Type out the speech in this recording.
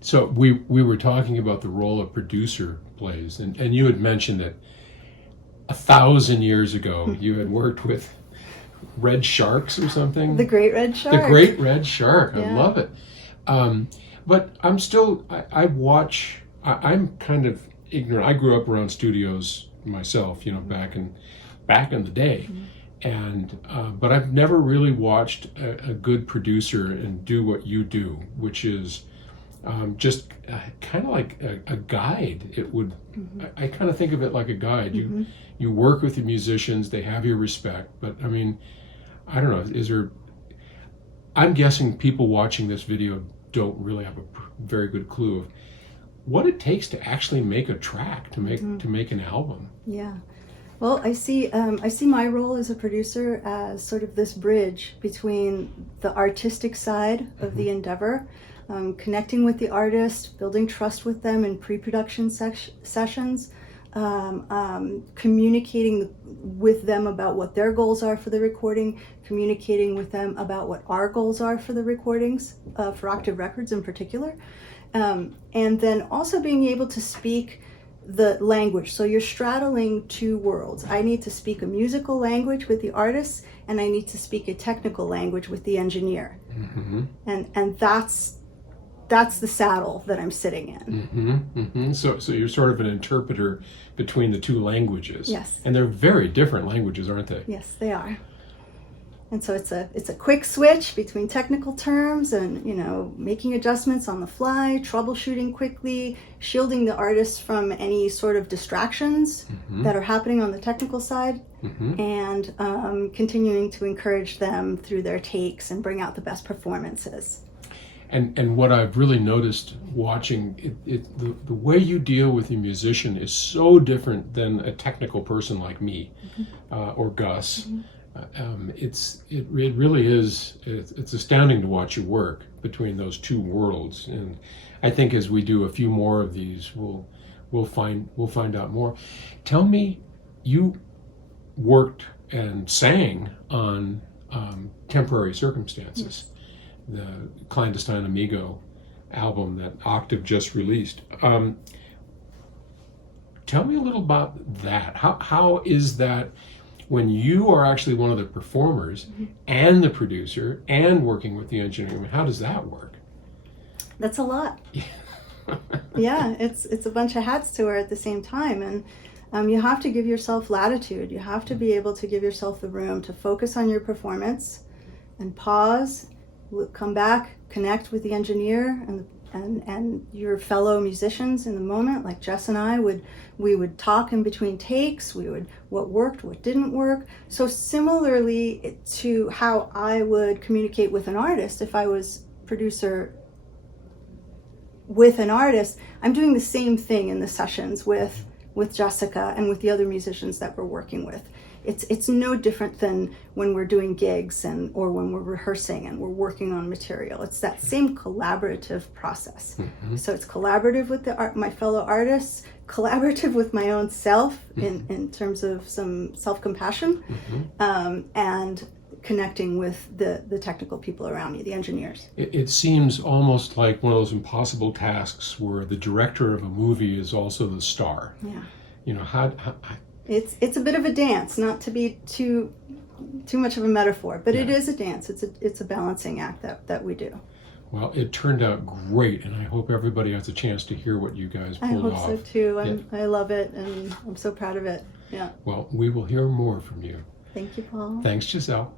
So we were talking about the role a producer plays, and you had mentioned that 1,000 years ago you had worked with red sharks or something. The Great Red Shark. The Great Red Shark. I Yeah. love it. But I'm still, I watch, I'm kind of ignorant. I grew up around studios myself, back in the day. And, but I've never really watched a good producer and do what you do, which is just kind of like a guide. It would, I kind of think of it like a guide. You work with the musicians, they have your respect, but I mean, I don't know, I'm guessing people watching this video don't really have a very good clue of what it takes to actually make a track, to make an album. Yeah. Well, I see my role as a producer as sort of this bridge between the artistic side of the endeavor, connecting with the artist, building trust with them in pre-production sessions, communicating with them about what their goals are for the recording, communicating with them about what our goals are for the recordings, for Octave Records in particular, and then also being able to speak the language. So you're straddling two worlds. I need to speak a musical language with the artists, and I need to speak a technical language with the engineer. And that's the saddle that I'm sitting in. So you're sort of an interpreter between the two languages. Yes. And they're very different languages, aren't they? Yes, they are. And so it's a quick switch between technical terms and, making adjustments on the fly, troubleshooting quickly, shielding the artists from any sort of distractions that are happening on the technical side, and continuing to encourage them through their takes and bring out the best performances. And what I've really noticed watching the way you deal with a musician is so different than a technical person like me or Gus. It really is. It's astounding to watch you work between those two worlds. And I think as we do a few more of these, we'll find out more. Tell me, you worked and sang on Temporary Circumstances. Yes. The Clandestine Amigo album that Octave just released. Tell me a little about that. How is that when you are actually one of the performers and the producer and working with the engineer? I mean, how does that work? That's a lot. Yeah, it's a bunch of hats to wear at the same time, and you have to give yourself latitude. You have to be able to give yourself the room to focus on your performance and pause. Come back, connect with the engineer and your fellow musicians in the moment. Like Jess and I we would talk in between takes. What worked, what didn't work. So similarly to how I would communicate with an artist, if I was producer with an artist, I'm doing the same thing in the sessions with Jessica and with the other musicians that we're working with. It's no different than when we're doing gigs or when we're rehearsing and we're working on material. It's that same collaborative process. So it's collaborative with my fellow artists, collaborative with my own self in terms of some self-compassion, and connecting with the technical people around me, the engineers. It seems almost like one of those impossible tasks where the director of a movie is also the star. Yeah. How It's a bit of a dance, not to be too much of a metaphor, but it is a dance. It's a balancing act that we do. Well, it turned out great, and I hope everybody has a chance to hear what you guys pulled off. I hope so too. I love it, and I'm so proud of it. Yeah. Well, we will hear more from you. Thank you, Paul. Thanks, Giselle.